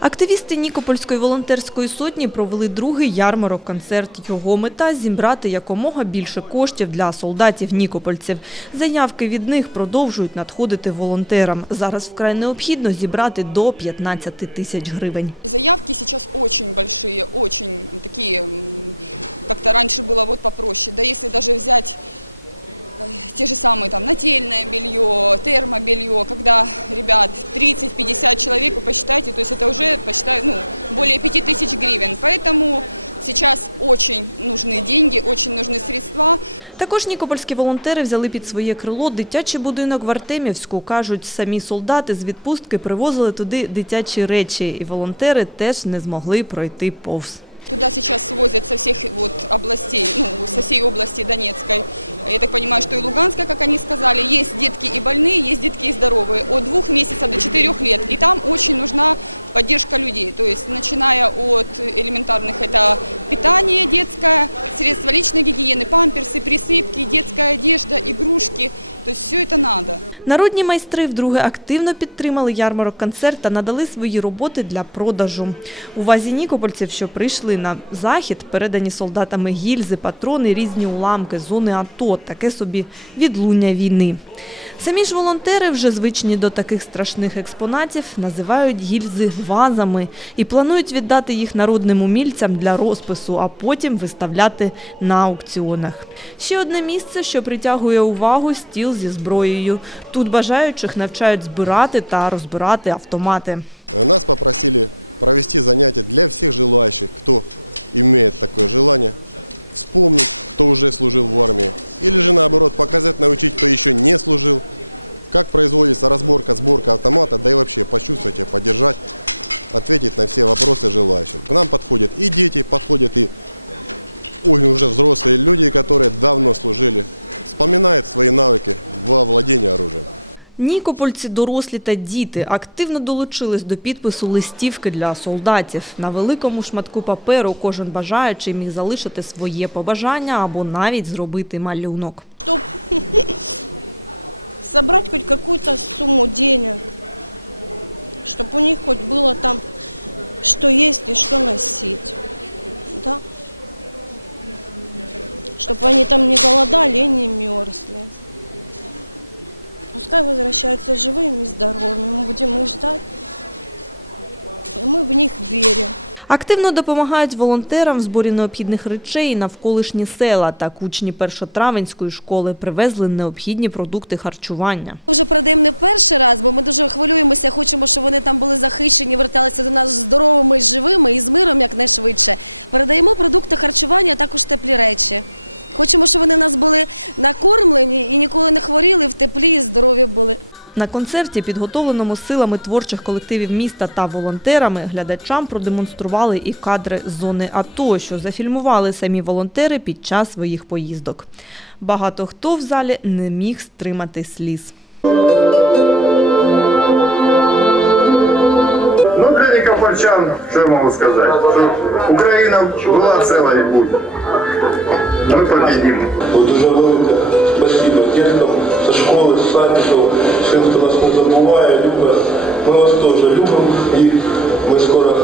Активісти Нікопольської волонтерської сотні провели другий ярмарок-концерт. Його мета – зібрати якомога більше коштів для солдатів-нікопольців. Заявки від них продовжують надходити волонтерам. Зараз вкрай необхідно зібрати до 15 тисяч гривень. Також нікопольські волонтери взяли під своє крило дитячий будинок в Артемівську. Кажуть, самі солдати з відпустки привозили туди дитячі речі, і волонтери теж не змогли пройти повз. Народні майстри вдруге активно підтримали ярмарок-концерт та надали свої роботи для продажу. У вазі нікопольців, що прийшли на захід, передані солдатами гільзи, патрони, різні уламки, зони АТО, таке собі відлуння війни. Самі ж волонтери, вже звичні до таких страшних експонатів, називають гільзи вазами і планують віддати їх народним умільцям для розпису, а потім виставляти на аукціонах. Ще одне місце, що притягує увагу – стіл зі зброєю. Тут бажаючих навчають збирати та розбирати автомати. Нікопольці, дорослі та діти активно долучились до підпису листівки для солдатів. На великому шматку паперу кожен бажаючий міг залишити своє побажання або навіть зробити малюнок. Активно допомагають волонтерам в зборі необхідних речей навколишні села. Так учні першотравенської школи привезли необхідні продукти харчування. На концерті, підготовленому силами творчих колективів міста та волонтерами, глядачам продемонстрували і кадри з зони АТО, що зафільмували самі волонтери під час своїх поїздок. Багато хто в залі не міг стримати сліз. Ну, для никопольчан, что я могу сказать? Что Украина была целая и будет. Мы победим. Дуже велике спасибо діткам школи, садиків, Теж любимо і ми скоро